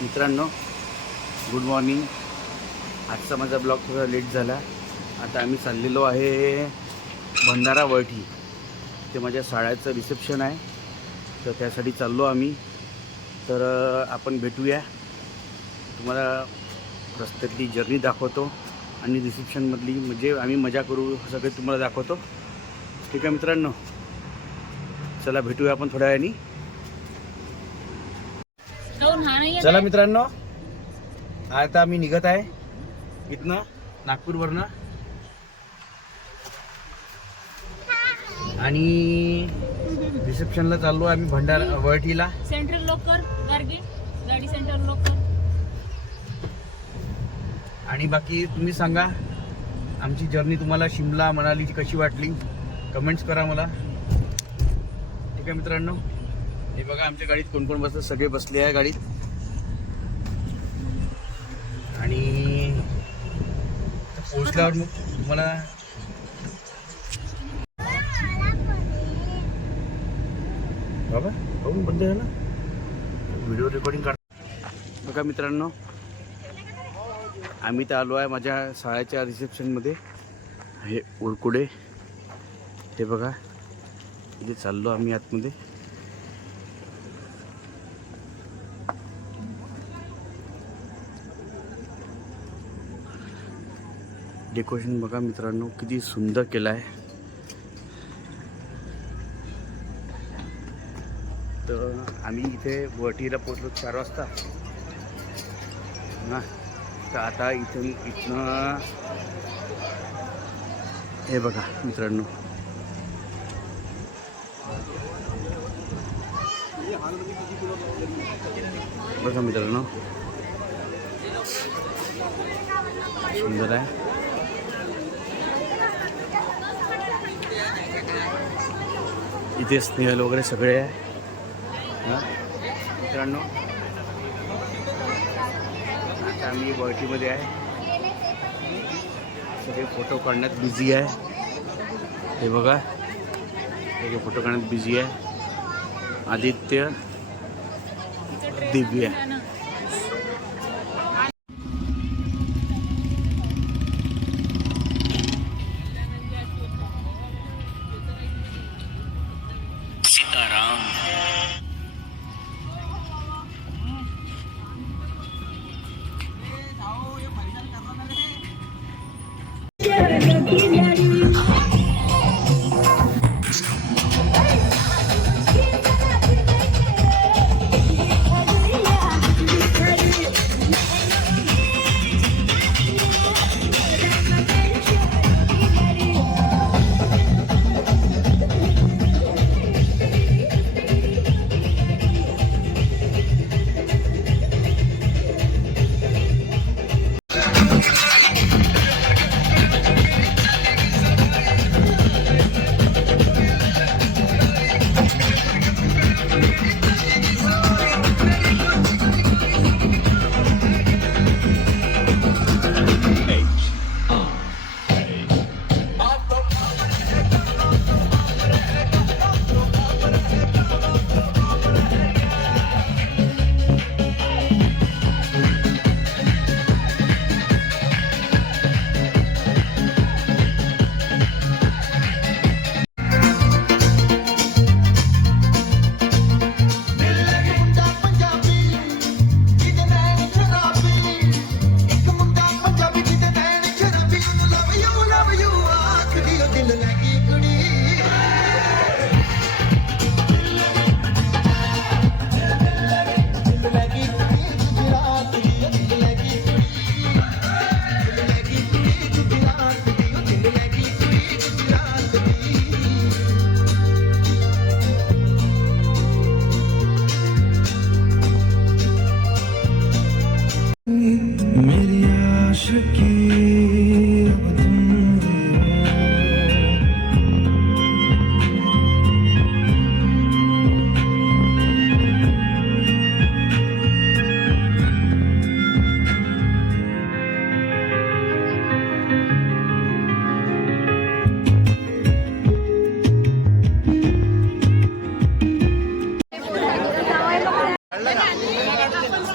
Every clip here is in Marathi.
मित्रांनो, गुड मॉर्निंग. आजचा माझा ब्लॉग थोडा लेट झाला. आता आम्ही चाललेलो आहे भंडारा वळठी. ते माझ्या शाळेचं रिसेप्शन आहे, तर त्यासाठी चाललो आम्ही. तर आपण भेटूया. तुम्हाला रस्त्यातली जर्नी दाखवतो आणि रिसेप्शनमधली म्हणजे आम्ही मजा करू सगळे तुम्हाला दाखवतो. ठीक आहे मित्रांनो, चला भेटूया आपण थोड्या वेळाने. चला मित्रांनो, आता आम्ही निघत आहे इथनं नागपूरवरनं. आणि रिसेप्शनला चाललो आम्ही भंडारा वळठीला. सेंट्रल लॉकर गाडी सेंट्रल लॉकर. आणि बाकी तुम्ही सांगा आमची जर्नी तुम्हाला शिमला मनालीची कशी वाटली, कमेंट्स करा मला. ठीक आहे मित्रांनो, हे बघा आमच्या गाडीत कोण कोण बसतं. सगळे बसले आहे गाडीत. आणि पोहोचल्यावर मग तुम्हाला बाबा पाहून बंद झाला व्हिडिओ रेकॉर्डिंग काढ. बघा मित्रांनो, आम्ही तर आलो आहे माझ्या शाळेच्या रिसेप्शनमध्ये. हे उरकुडे, हे बघा इथे चाललो आम्ही आतमध्ये. डेकोरेशन बघा मित्रांनो किती सुंदर केलं आहे. तर आम्ही इथे वळठीला पोचलो 4 वाजता ना. तर आता इथनं हे बघा मित्रांनो, बघा मित्रांनो सुंदर आहे. इथे स्नेहल वगैरे सगळे आहे मित्रांनो. आता आम्ही वळठीमध्ये आहे. सगळे फोटो काढण्यात बिझी आहे. हे बघा सगळे फोटो काढण्यात बिझी आहे. आदित्य, दिव्या.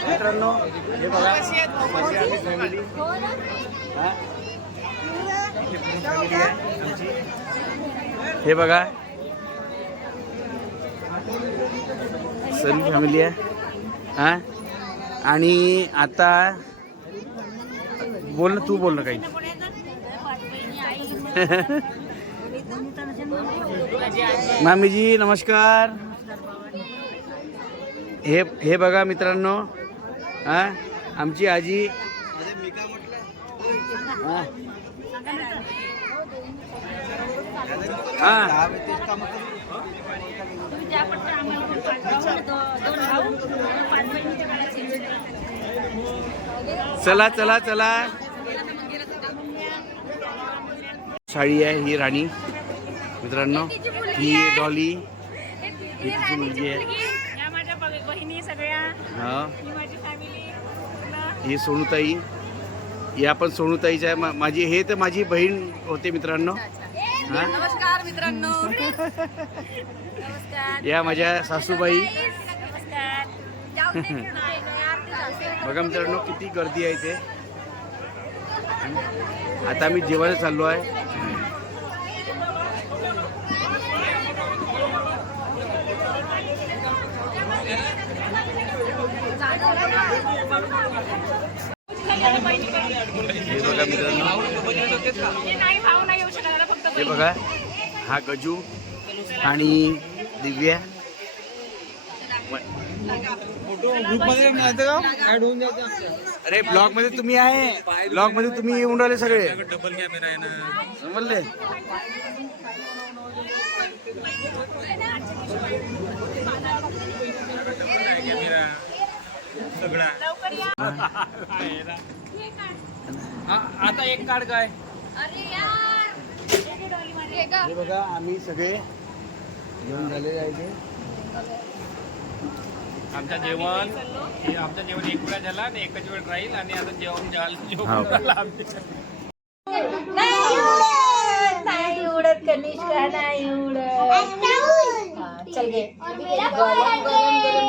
मित्रांनो हे बघा माझी आधी फॅमिली हा इथे पूर्ण फॅमिली आहे आमची. हे बघा सर्व फॅमिली आहे हा. आणि आता बोल ना, तू बोल ना काही. मामीजी नमस्कार. हे बघा मित्रांनो हा आमची आजी हा हा. चला चला चला. साडी आहे ही राणी मित्रांनो. ही डॉली ही तिची मुलगी आहे. या माझ्या बहिणी सगळ्या, हा ही माझी फॅमिली. ही सोनूताई. या पण सोनूताईच्या आहे. माझी हे तर माझी बहीण होते मित्रांनो हा. नमस्कार मित्रांनो. नमस्कार. या माझ्या सासूबाई. नमस्कार. बघा मित्रांनो किती गर्दी आहे इथे. आता आम्ही जेवायला चाललो आहे. हे बघा मित्रांनो हे बघा हा गजू आणि दिव्या. अरे ब्लॉग मध्ये तुम्ही आहे. ब्लॉग मध्ये तुम्ही येऊन राहिले सगळे. डबल कॅमेरा आहे ना समजले. आता एक कार्ड काय. हे बघा आम्ही सगळे जेवण झालेले आहे ते. आमचं जेवण एक वेळा झाला आणि एकच वेळ राहील आणि आता जेवण हा. नाही उडत कनिष्का नाही उडत. चल गे गरम गरम गरम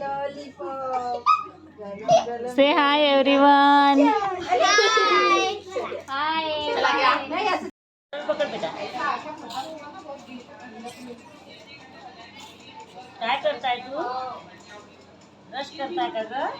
लॉलीपॉप. से हाय एवरीवन. काय करताय तू? रश करताय का ग?